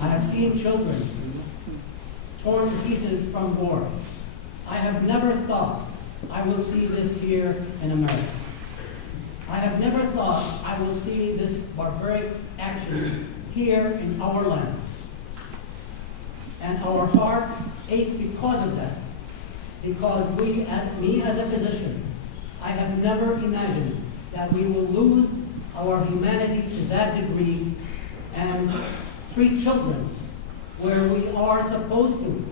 I have seen children torn to pieces from war. I have never thought I will see this here in America. I have never thought I will see this barbaric action here in our land. And our hearts ache because of that. Because me as a physician, I have never imagined that we will lose our humanity to that degree and treat children where we are supposed to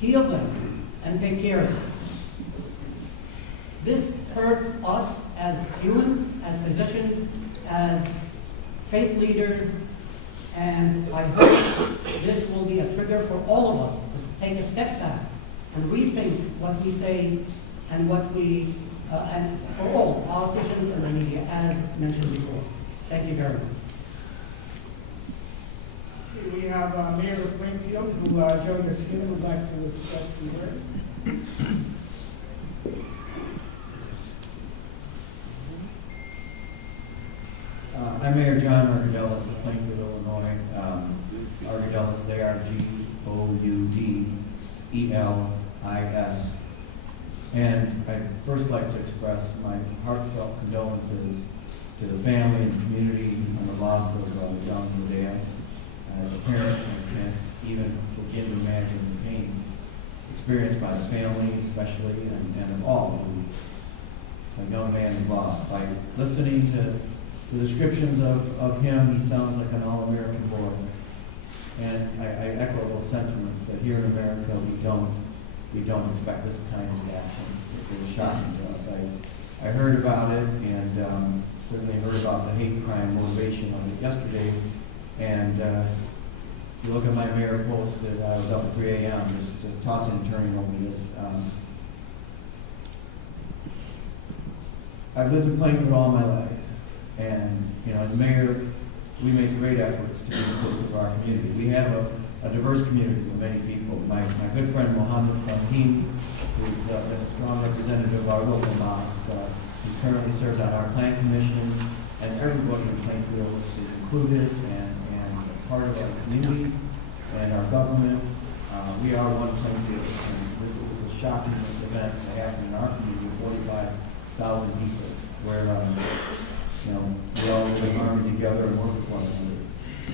heal them and take care of them. This hurts us as humans, as physicians, as faith leaders, and I hope this will be a trigger for all of us to take a step back and rethink what we say and what we, and for all politicians and the media, as mentioned before. Thank you very much. We have Mayor of Plainfield, who joined us here, would like to express the word. I'm Mayor John Argadelis of Plainfield, Illinois. Argadelis, A-R-G-O-U-D-E-L-I-S. And I'd first like to express my heartfelt condolences to the family and community on the loss of young Medea. As a parent, I can't even begin to imagine the pain experienced by the family, especially, and of all who a young man is lost. By listening to the descriptions of him, he sounds like an all-American boy. And I echo those sentiments that here in America we don't expect this kind of action. It was shocking to us. I heard about it and certainly heard about the hate crime motivation of it yesterday. And if you look at my mayor post that I was up at 3 a.m. just tossing and turning over this. I've lived in Plainfield all my life. And, you know, as mayor, we make great efforts to be inclusive of our community. We have a diverse community of many people. My good friend Mohammed Fahim, who's been a strong representative of our local mosque, he currently serves on our plan commission, and everybody in Plainfield is included and part of our community and our government. We are one Plainfield, and this is a shocking event that happened in our community, 45,000 people, where you know, we all live in harmony together and work with one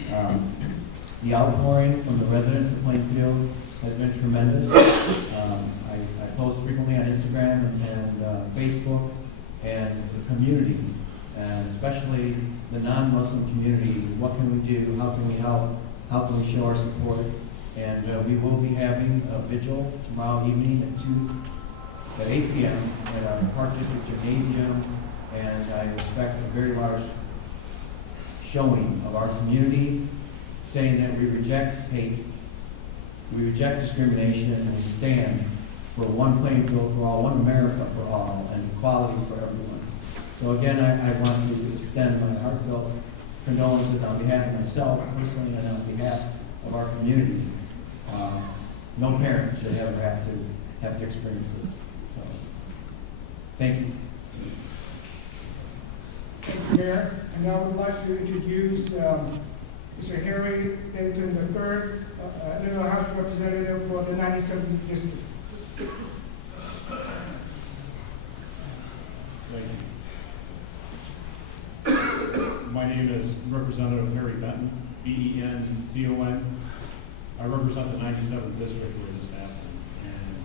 another. The outpouring from the residents of Plainfield has been tremendous. I post frequently on Instagram and Facebook, and the community, and especially the non-Muslim community. What can we do? How can we help? How can we show our support? And we will be having a vigil tomorrow evening at 8 p.m. at our Park District Gymnasium. And I expect a very large showing of our community saying that we reject hate, we reject discrimination, and we stand for one Plainfield for all, one America for all, and equality for everyone. So again, I want to extend my heartfelt condolences on behalf of myself personally and on behalf of our community. No parent should ever have to experience this. So, thank you. Thank you, Mayor. And now I would like to introduce Mr. Harry Denton III, Illinois House Representative for the 97th District. Thank you. My name is Representative Harry Benton, B-E-N-T-O-N. I represent the 97th District where this happened, and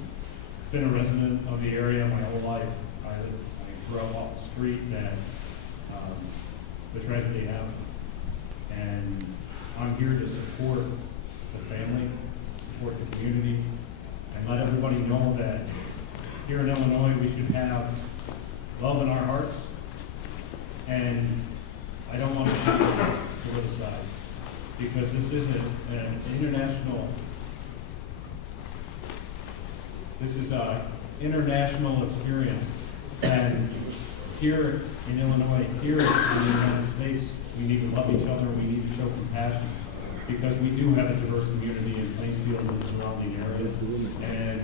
been a resident of the area my whole life. I grew up off the street that the tragedy happened, and I'm here to support the family, support the community, and let everybody know that here in Illinois we should have love in our hearts, and I don't want to see this politicized, because this is an international experience, and here in Illinois, here in the United States, we need to love each other, we need to show compassion, because we do have a diverse community in Plainfield and surrounding areas. And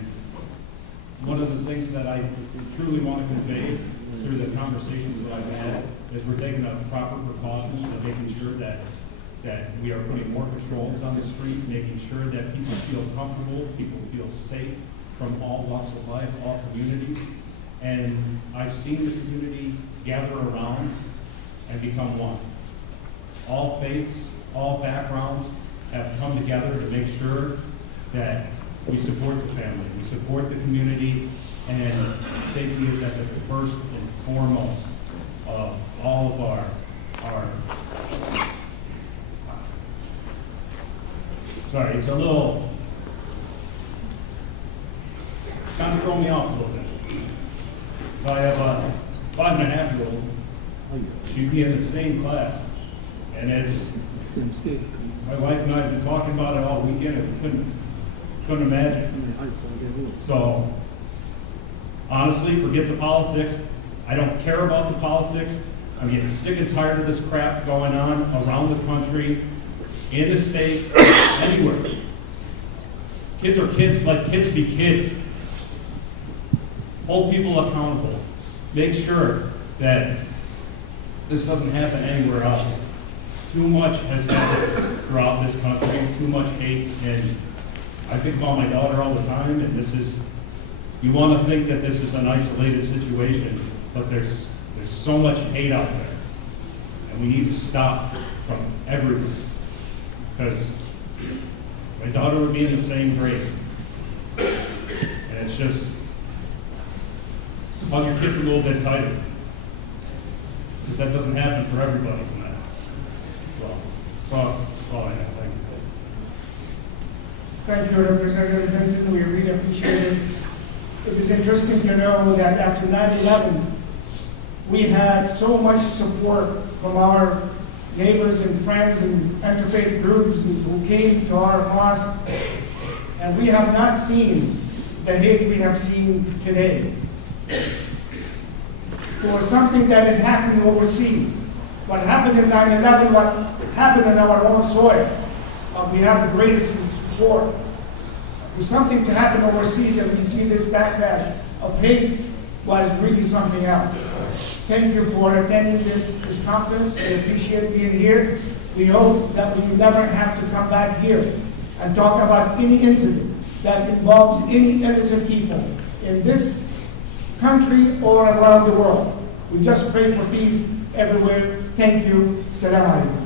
one of the things that I truly want to convey through the conversations that I've had is we're taking the proper precautions and making sure that that we are putting more patrols on the street, making sure that people feel comfortable, people feel safe from all walks of life, all communities. And I've seen the community gather around and become one. All faiths, all backgrounds have come together to make sure that we support the family, we support the community, and safety is at the first and foremost of all of our sorry, it's kind of throwing me off a little bit. So I have a 5.5-year-old. She'd be in the same class, and my wife and I have been talking about it all weekend, and couldn't imagine. So, honestly, forget the politics. I don't care about the politics. I'm getting sick and tired of this crap going on around the country, in the state, anywhere. Kids are kids, let kids be kids. Hold people accountable. Make sure that this doesn't happen anywhere else. Too much has happened throughout this country, too much hate, and I think about my daughter all the time, and you want to think that this is an isolated situation, but there's so much hate out there, and we need to stop from everywhere, because my daughter would be in the same grade, and it's just, hug your kids a little bit tighter, because that doesn't happen for everybody tonight. So, that's all I have. Thank you. Thank you, Representative Benton. We really appreciate it. It is interesting to know that after 9/11, we had so much support from our neighbors and friends and interfaith groups who came to our mosque, and we have not seen the hate we have seen today for something that is happening overseas. What happened in 9/11, what happened in our own soil, we have the greatest support. For something to happen overseas and we see this backlash of hate was really something else. Thank you for attending this conference. I appreciate being here. We hope that we never have to come back here and talk about any incident that involves any innocent people in this country or around the world. We just pray for peace everywhere. Thank you. Salam alaikum.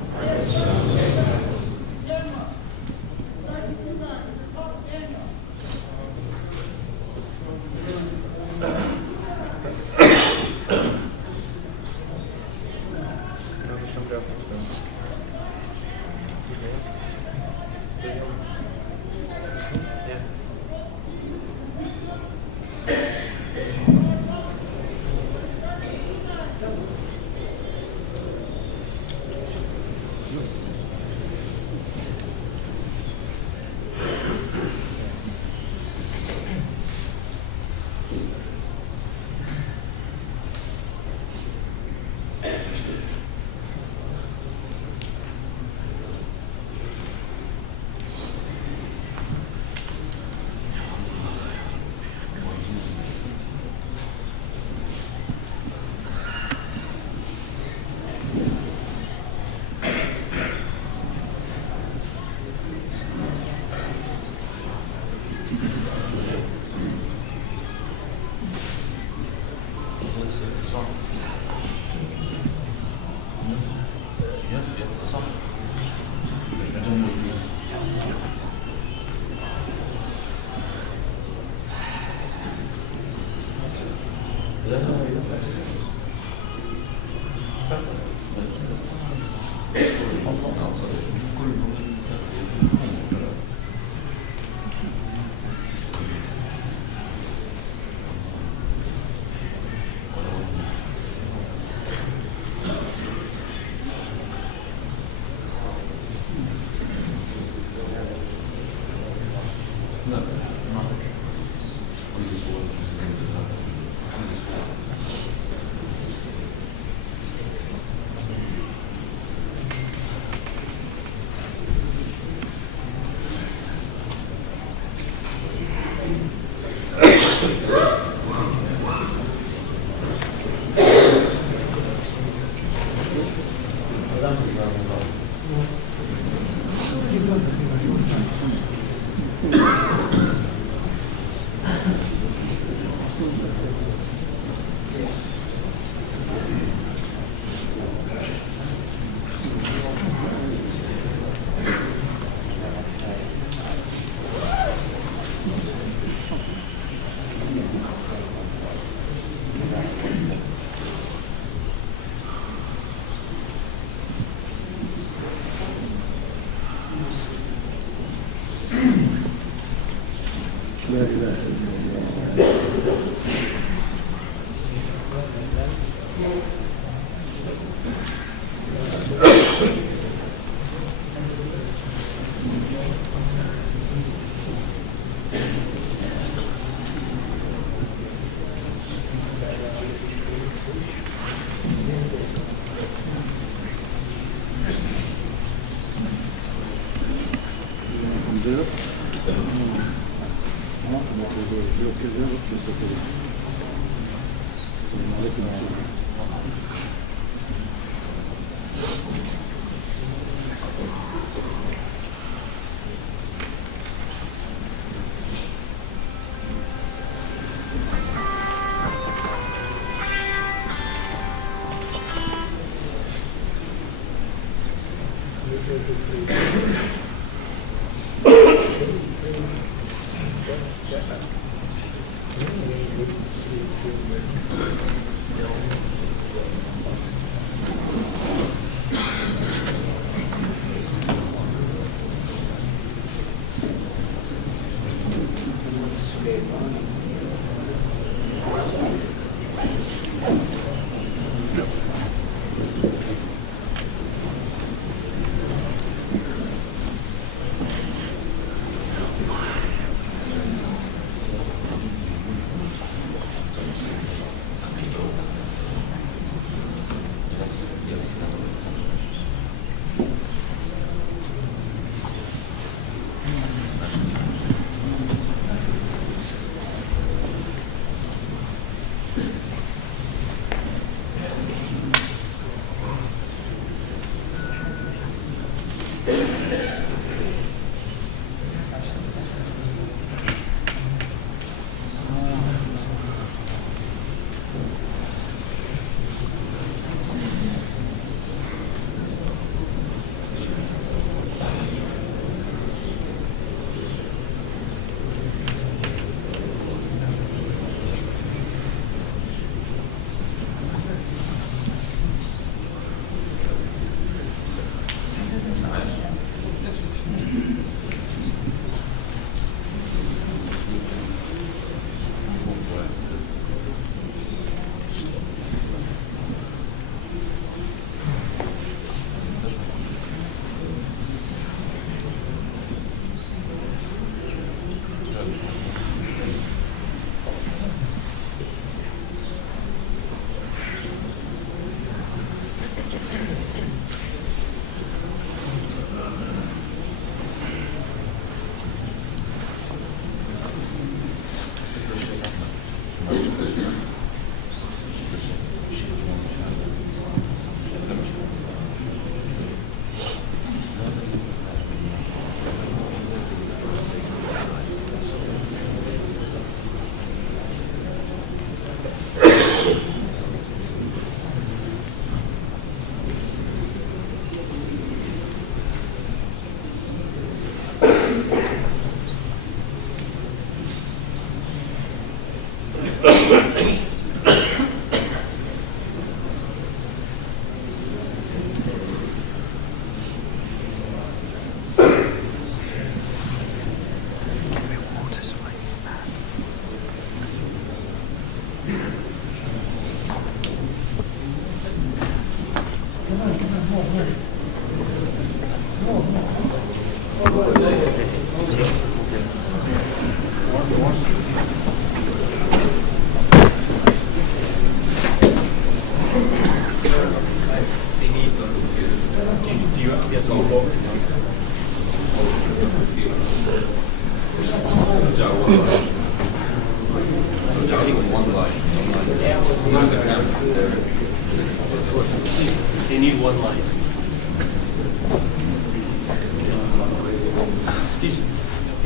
They need one line.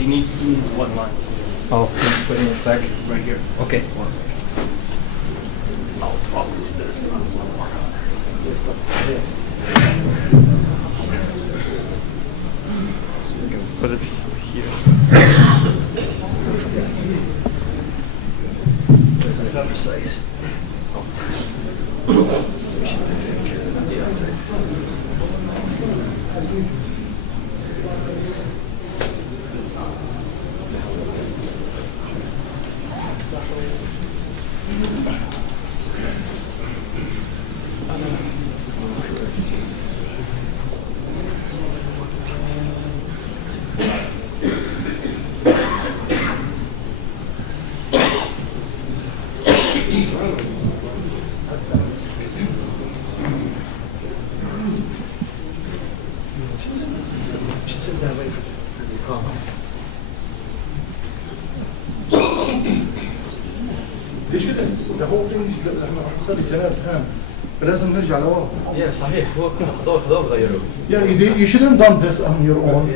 They need one line. Oh, put it back right here. Okay, 1 second. I'll do this one more. You can put it here. There's another size. Oh. We should take the outside. ليش كده؟ ده هو احنا حصل الجنازه الان فلازم نرجع لورا. Yeah, صحيح. هو خدوه غيروه. Yeah, you shouldn't done this on your own.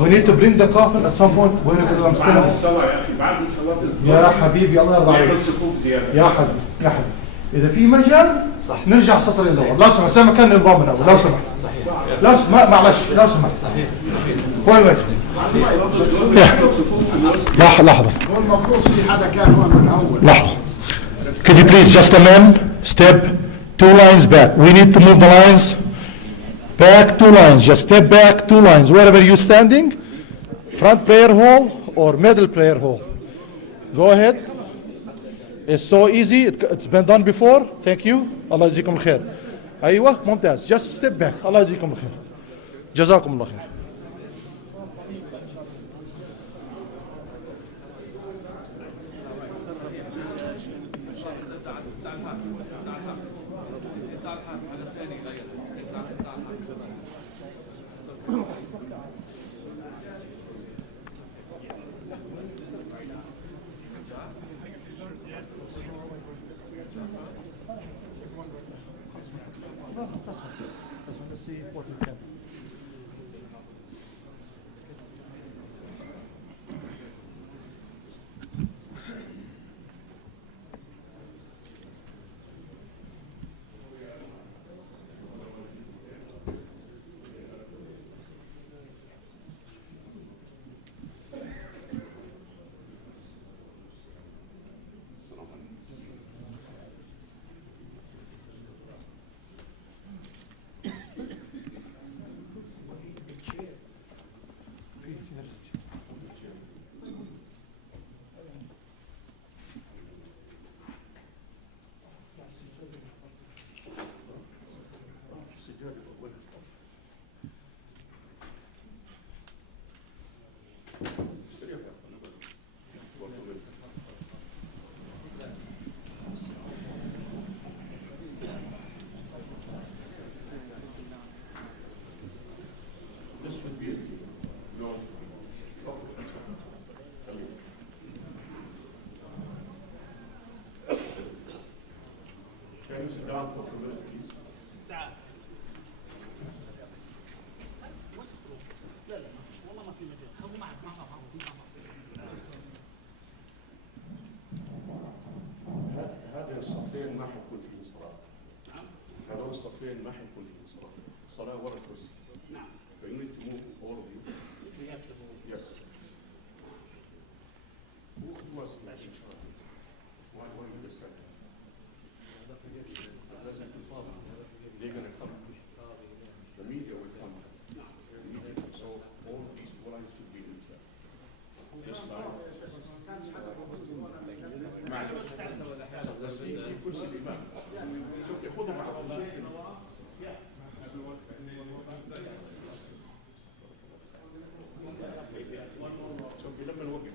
We need to bring the coffin at some point where it will بعد الصلاة يا أخي بعد صلاة يا حبيبي الله يرضى عليك. نعمل صفوف زيادة. يا حبيبي يا حبيبي. إذا في مجال صح. نرجع سطرين لورا. لو سمحت زي ما كان نظامنا لو سمحت. صحيح. لو معلش لو سمحت. صحيح. وين المجال؟ لحظة. هو المفروض في حدا كان هون من اول. لحظة. Could you please just amend step 2 lines back? We need to move the lines back 2 lines. Just step back 2 lines. Wherever you're standing, front prayer hall or middle prayer hall. Go ahead. It's so easy. It's been done before. Thank you. الله يجزيكم الخير. أيوة ممتاز. Just step back. الله يجزيكم الخير. جزاكم الله خير. هذه الصفين ما حيكون فيه صلاة. هذول الصفين ما حيكون فيه صلاة. الصلاة ورا الكرسي. نعم. So you need to move all of you. We have to move. Yes. Who was last in charge? Why you decide? Listen to Father. They're going to come. The media will come. So all of these lines should be in check. This line. بس في كرسي الإمام. شوف ياخذوا معهم. شوف لما نوقف.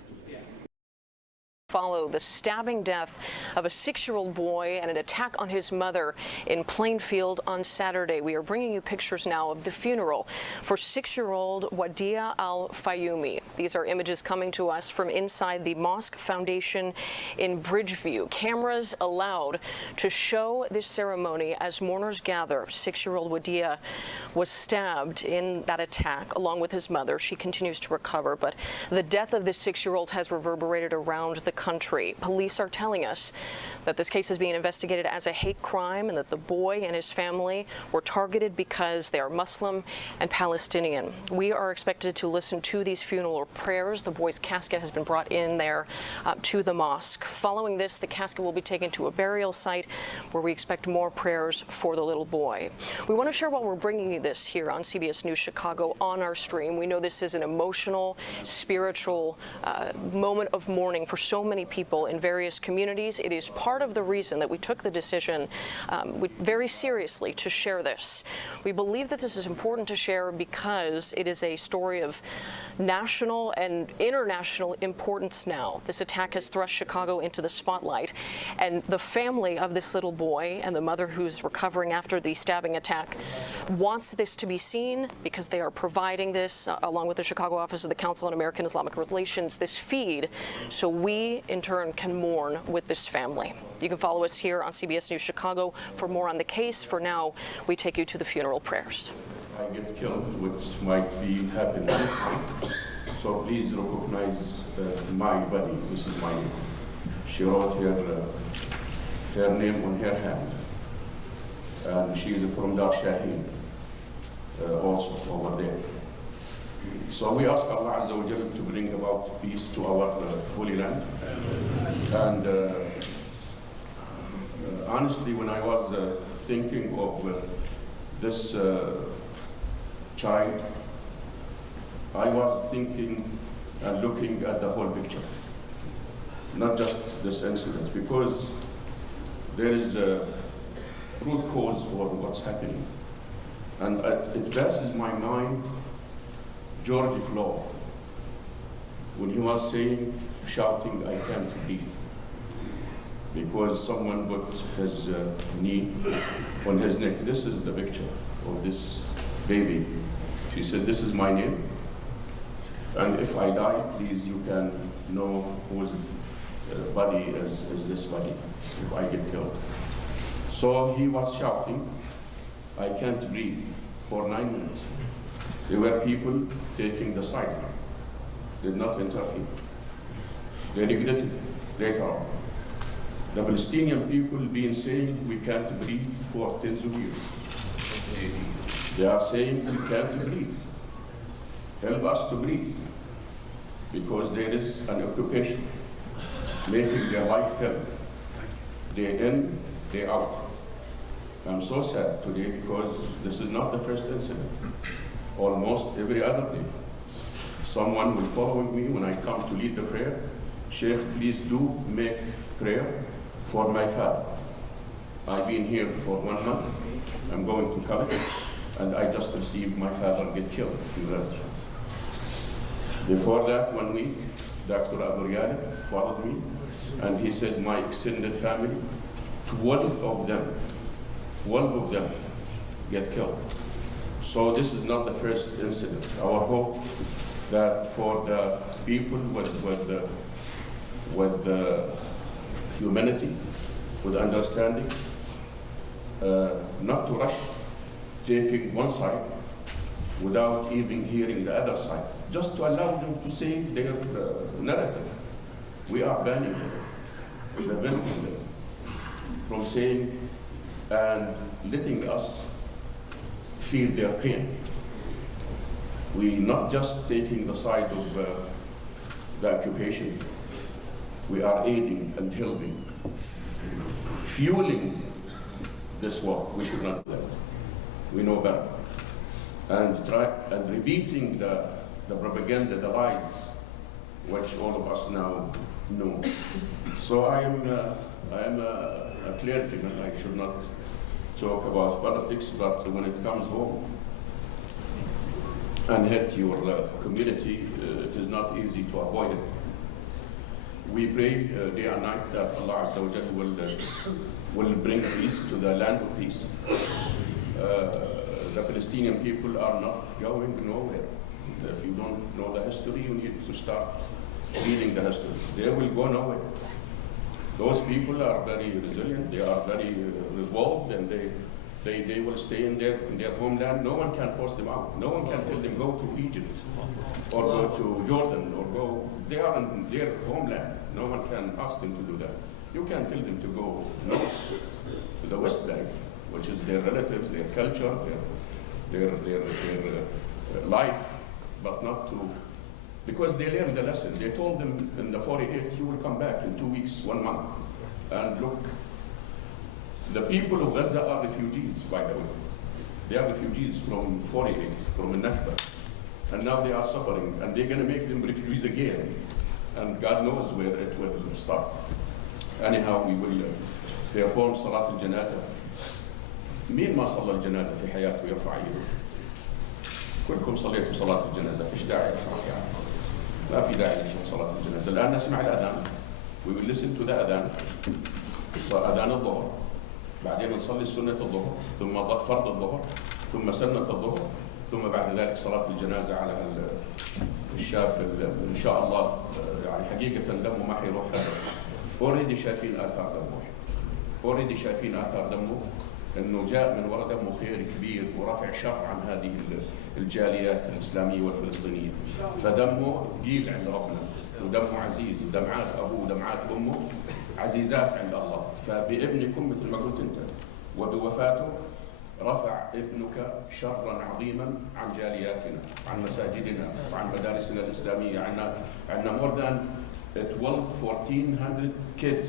follow the stabbing death of a 6-year-old boy and an attack on his mother in Plainfield on Saturday. We are bringing you pictures now of the funeral for 6-year-old Wadia Al-Fayoumi. These are images coming to us from inside the Mosque Foundation in Bridgeview. Cameras allowed to show this ceremony as mourners gather. 6-year-old Wadia was stabbed in that attack along with his mother. She continues to recover, but the death of this 6-year-old has reverberated around the country. Police are telling us that this case is being investigated as a hate crime and that the boy and his family were targeted because they are Muslim and Palestinian. We are expected to listen to these funeral prayers. The boy's casket has been brought in there to the mosque. Following this, the casket will be taken to a burial site where we expect more prayers for the little boy. We want to share while we're bringing you this here on CBS News Chicago on our stream. We know this is an emotional, spiritual moment of mourning for so many people in various communities. It is part of the reason that we took the decision very seriously to share this. We believe that this is important to share because it is a story of national and international importance now. This attack has thrust Chicago into the spotlight, and the family of this little boy and the mother who's recovering after the stabbing attack wants this to be seen because they are providing this, along with the Chicago office of the Council on American-Islamic Relations, this feed, so we in turn can mourn with this family. You can follow us here on CBS News Chicago for more on the case. For now, we take you to the funeral prayers. I get killed, which might be happening. So please recognize my body. This is my. She wrote her name on her hand, and she is from Dar Shaheen, also over there. So we ask Allah Azza wa Jalla to bring about peace to our holy land. And honestly, when I was thinking of this child, I was thinking and looking at the whole picture, not just this incident, because there is a root cause for what's happening. And it passes my mind George Floyd, when he was saying, shouting, "I can't breathe," because someone put his knee on his neck. This is the picture of this baby. She said, "This is my name, and if I die, please, you can know whose body is this body if I get killed." So he was shouting, "I can't breathe," for 9 minutes. There were people taking the side, did not interfere. They regretted later on. The Palestinian people been saying we can't breathe for tens of years. They are saying we can't breathe. Help us to breathe, because there is an occupation making their life hell, day in, day out. I'm so sad today because this is not the first incident. Almost every other day, someone will follow me when I come to lead the prayer. "Sheikh, please do make prayer for my father. I've been here for 1 month. I'm going to college, and I just received my father get killed in Gaza." Before that, 1 week, Dr. Abu Riyad followed me, and he said my extended family, 12 of them get killed. So this is not the first incident. Our hope that for the people with humanity, with understanding, not to rush taking one side without even hearing the other side, just to allow them to say their narrative. We are banning them, preventing them from saying and letting us feel their pain. We're not just taking the side of the occupation. We are aiding and helping, fueling this war. We should not do that. We know better. And repeating the propaganda, the lies, which all of us now know. So I am a clergyman. I should not talk about politics, but when it comes home and hit your community, it is not easy to avoid it. We pray day and night that Allah Azza wa Jalla will bring peace to the land of peace. The Palestinian people are not going nowhere. If you don't know the history, you need to start reading the history. They will go nowhere. Those people are very resilient, they are very resolved, and they will stay in their homeland. No one can force them out. No one can tell them go to Egypt or go to Jordan or go. They are in their homeland. No one can ask them to do that. You can tell them to go north to the West Bank, which is their relatives, their culture, their life, but not to, because they learned the lesson. They told them in the 48, you will come back in 2 weeks, 1 month. And look, the people of Gaza are refugees, by the way. They are refugees from 48, from Nakba. And now they are suffering, and they're going to make them refugees again. And God knows where it will start. Anyhow, we will perform Salat al-Janaza. مين ما صلى الجنازة في حياته يرفع يده؟ كلكم صليتوا صلاة الجنازة، فيش داعي أشرح يعني. ما في داعي نشرح صلاة الجنازة. الآن نسمع الأذان. We will listen to the أذان. أذان الظهر. بعدين نصلي سنة الظهر، ثم فرض الظهر، ثم سنة الظهر، ثم بعد ذلك صلاة الجنازة على الشاب إن شاء الله يعني حقيقة دمه ما حيروح هذا. already شايفين آثار دمه. already شايفين آثار دمه. انه جاء من وراء دمه خير كبير ورفع شر عن هذه الجاليات الاسلاميه والفلسطينيه، فدمه ثقيل عند ربنا ودمه عزيز ودمعات ابوه ودمعات امه عزيزات عند الله. فبابنكم مثل ما قلت انت وبوفاته رفع ابنك شرا عظيما عن جالياتنا، عن مساجدنا وعن مدارسنا الاسلاميه. عندنا more than 1,400 kids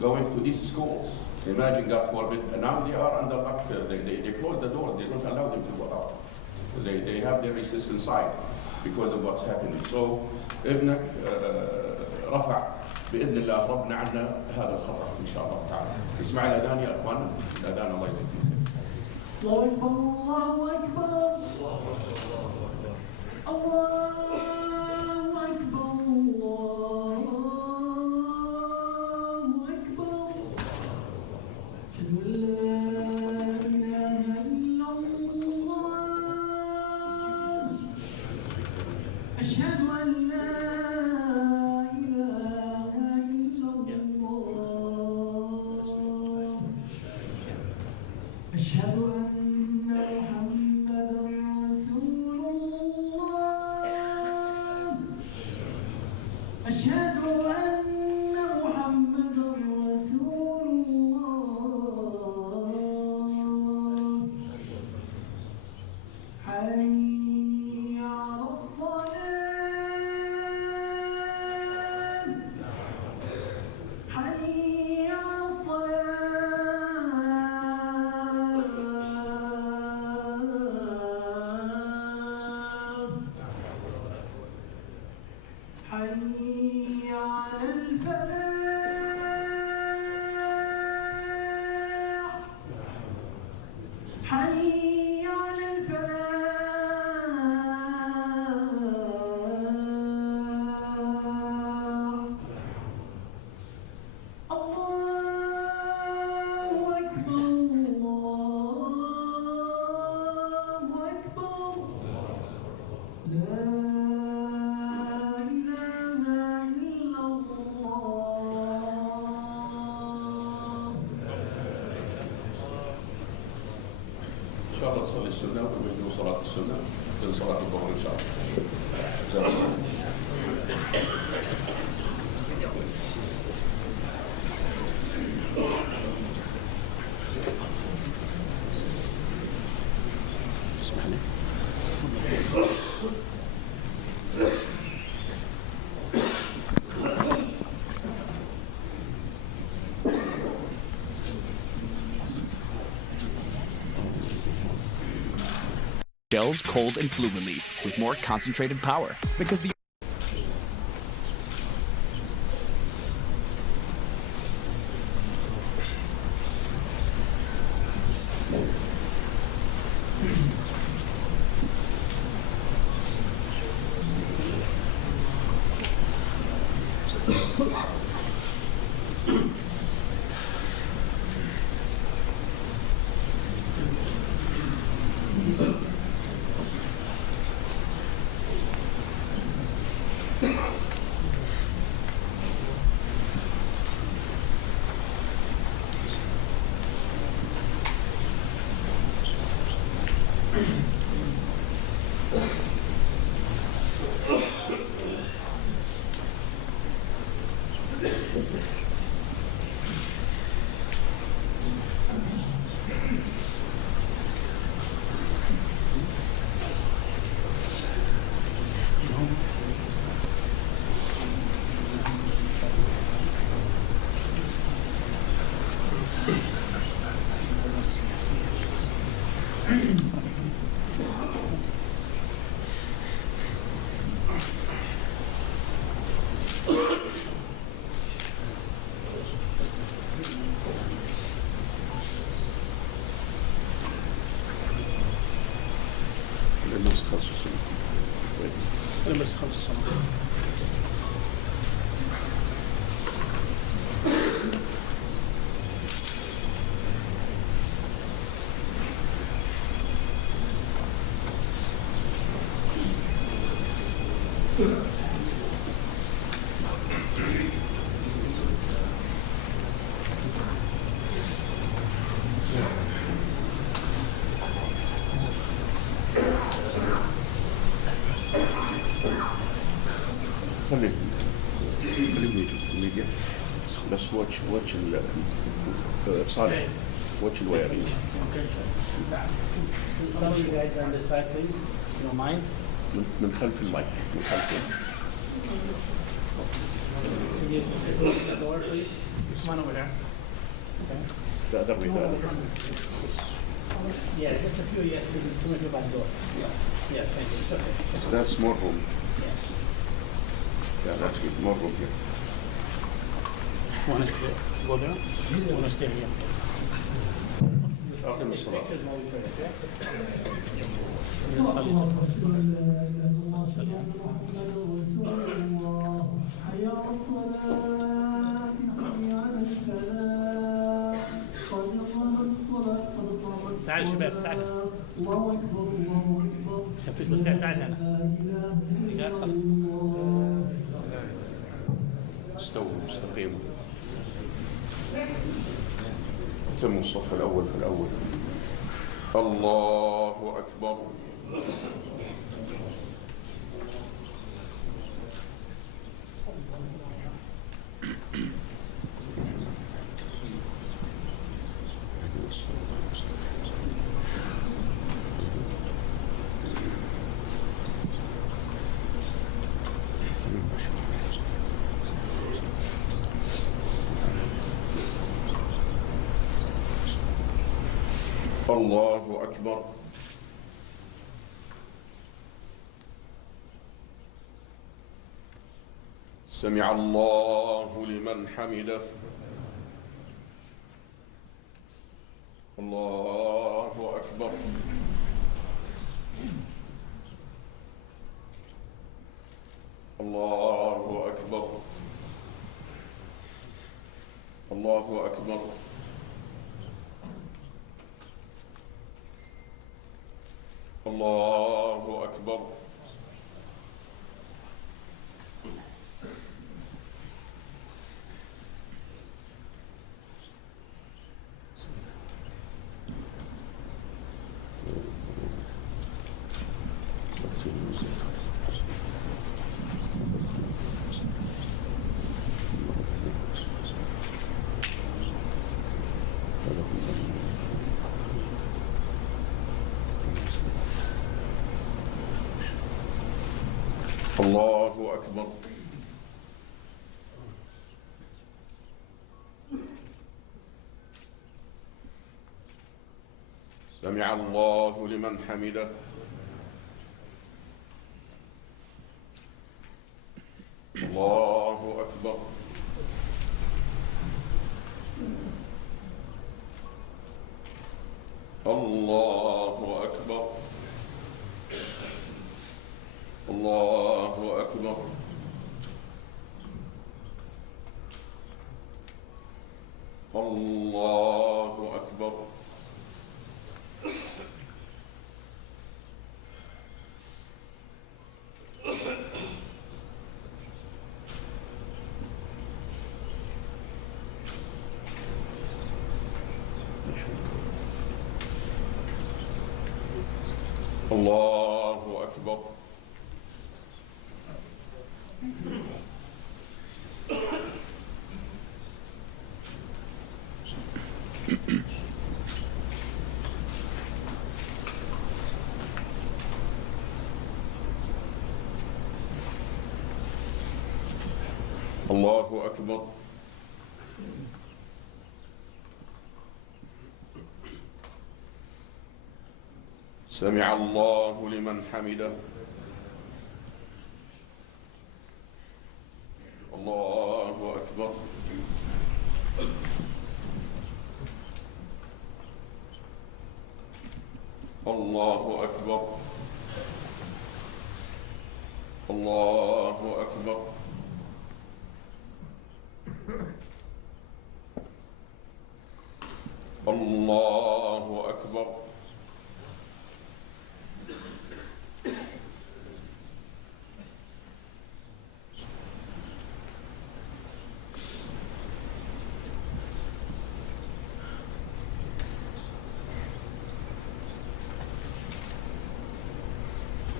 going to these schools. Imagine, God forbid, and now they are under lock. They close the doors. They don't allow them to go out. They have their resistance inside because of what's happening. So, ابنك رفع بإذن الله ربنا عنا هذا الخطر إن شاء الله تعالى. اسمع الأذان يا أخوان، الأذان الله يجزيكم. الله أكبر الله أكبر الله أكبر أشهد أن لا إله إلا الله أشهد أن محمدا رسول الله أشهد أن محمدا رسول الله حي على الصلاة حي على الصلاة حي على الفلاح حي على الفلاح الله أكبر الله أكبر لا إله إلا الله. إن شاء الله نصلي السنة ونجوا صلاة السنة من صلاة الظهر إن شاء الله. جزاكم الله. Shell's cold and flu relief with more concentrated power because the بس 5 سنوات. بس واتش صالح واتش الوايرنج. Some of you guys on this side, please. You don't mind? من خلف المايك من خلفه. Can you open the door, please? Come on over there. The other way. Yeah, just a few yes, because it's too much by the door. Yeah, thank you. It's okay. So that's more room. Yeah, that's good. More room here. Want to go there? Want to stay here? أقم الصلاة. Pictures while we pray, okay? اللهم صل على الله سيدنا محمد رسول الله حي على الصلاة حي على الفلاح قد قامت الصلاة قد قامت الصلاة. تعال شباب تعال. الله أكبر الله أكبر. خفيف بس تعال هنا. لا إله خلاص. إلا الله. استووا مستقيموا. تم الصف الأول في الأول. الله أكبر. الله أكبر. سمع الله لمن حمده. الله أكبر. الله أكبر. الله أكبر. الله أكبر. الله أكبر. سمع الله لمن حمده. الله أكبر. الله أكبر. الله أكبر. الله أكبر. الله أكبر. الله أكبر. سمع الله لمن حمده. الله أكبر. الله أكبر. الله أكبر. الله أكبر.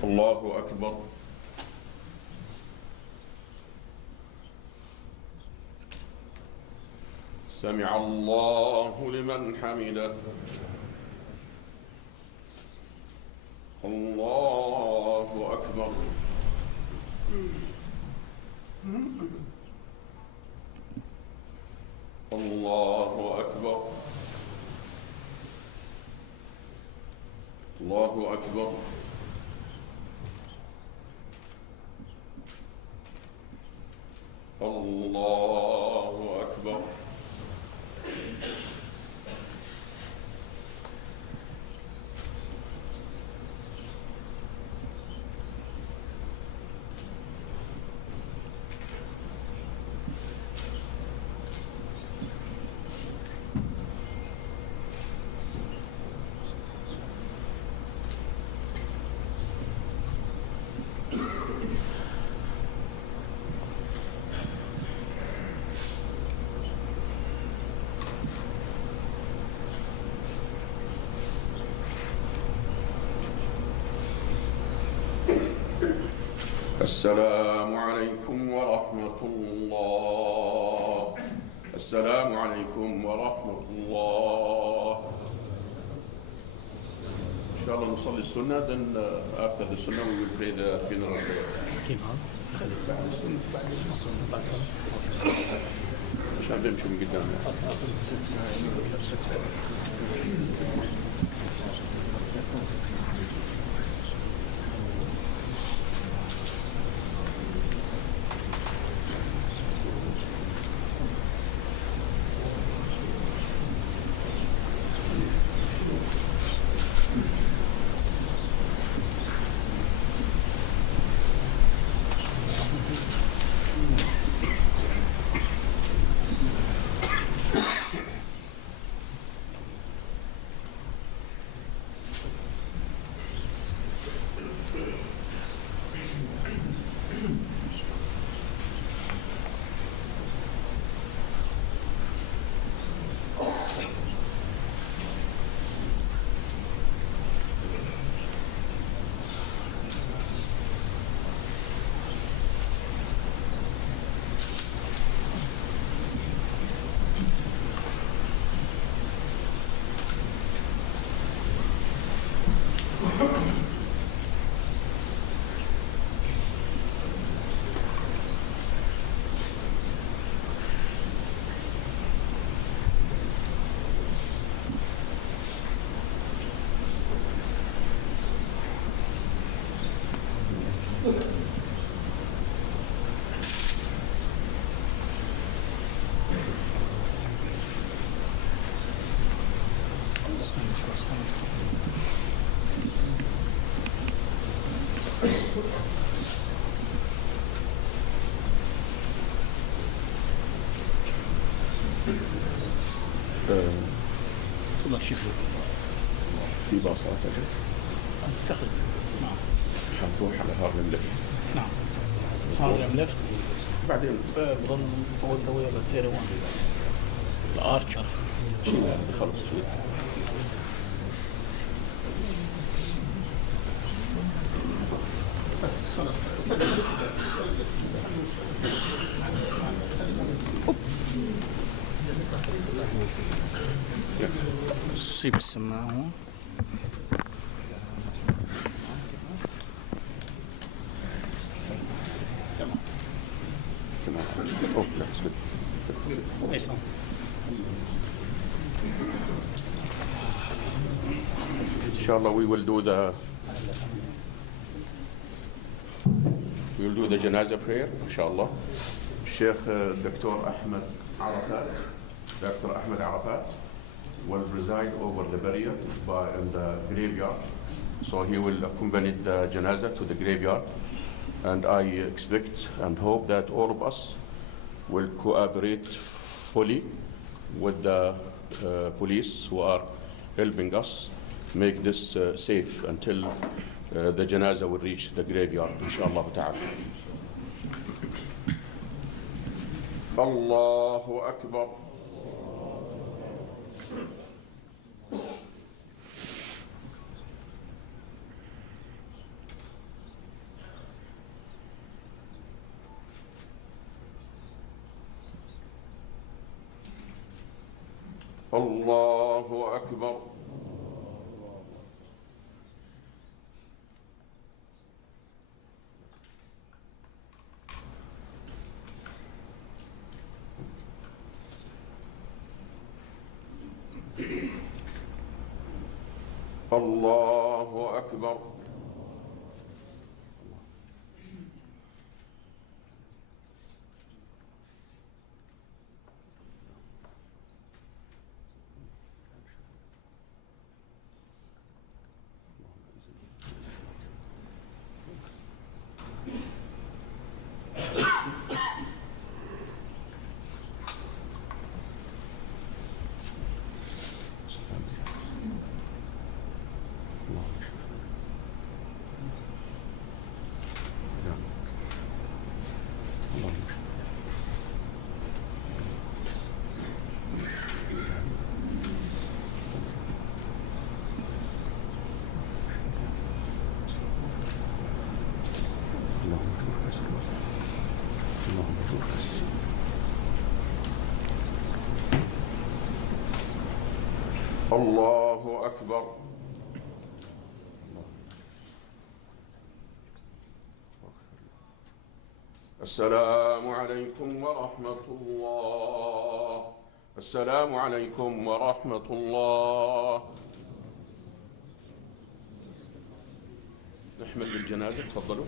الله أكبر. سمع الله لمن حمده. الله أكبر. الله أكبر. الله أكبر. الله أكبر. السلام عليكم ورحمة الله. السلام عليكم ورحمة الله. Inshallah, نصلي السنة. Then after the sunnah we will pray the funeral prayer. عشان بنمشي من قدامنا. تفضل شيخ. في باصات اعتقد نعم. حنروح على هارلم ليفت. نعم هارلم ليفت. بعدين بظن اول ذوي على الثيروان الارشر. شيء خلص شيء. سيب السماعة هون. Inshallah, we will do the janaza prayer, inshallah. Sheikh Dr. Ahmed Arafat will preside over the burial in the graveyard. So he will accompany the janaza to the graveyard. And I expect and hope that all of us will cooperate fully with the police who are helping us make this safe until the janaza will reach the graveyard, inshallah ta'ala. Allahu Akbar. Allahu Akbar. Allahu Akbar. Allahu Akbar. Assalamu alaikum wa rahmatullah. Assalamu alaikum wa rahmatullah. نحمد بالجنازة، تفضلوا.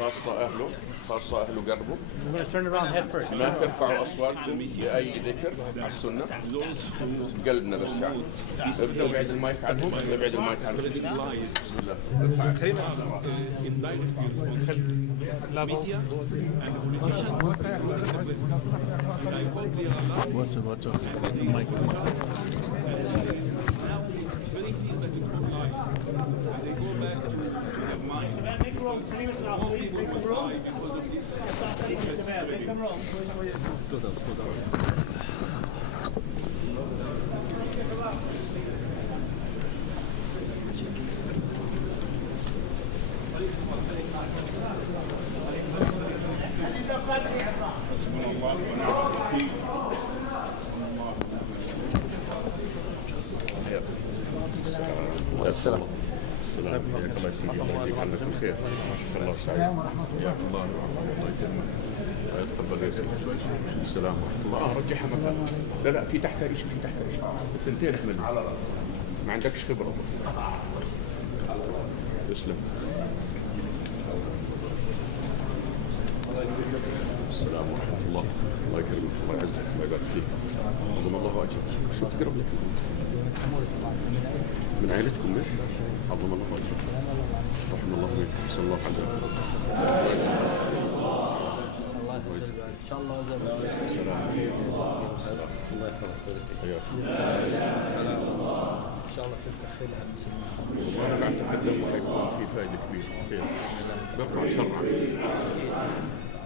خاصة أهله قربوا. We're going to turn around head first. ما ترفعوا أصواتكم بأي ذكر على السنة. قلبنا بس يعني. ابعد المايك عنهم. ابعد المايك عنهم. بسم الله. Watch out. The mic. Make room. Please make some room. Make some room. Slow down. السلام. السلام حياك الله يسلمك. الله يجزيك عنك الخير. شكرا الله سعيد. حياك الله. الله يكرمك. تفضل يا سيدي. السلام ورحمة الله. رجعها مكان. لا في تحت ريش. الثنتين احمد على راسك. ما عندكش خبرة. تسلم. السلام ورحمة الله. الله يكرمك. الله يعزك. الله يبارك فيك. عظم الله أجرك. شو تقرب لك؟ من عائلتكم ليش؟ عظم الله أجرك. رحم الله بك. صلى الله عليه وسلم. إن شاء الله السلام. الله يحفظك. حياك. السلام. إن شاء الله تلقى خير على المسلمين. وأنا قاعد أتكلم وحيكون في فائدة كبيرة. خير. برفع شرعا.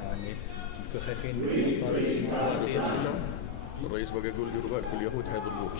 يعني في خايفين صارت الرئيس بقى يقول ديروا بالكم اليهود حيضربوك.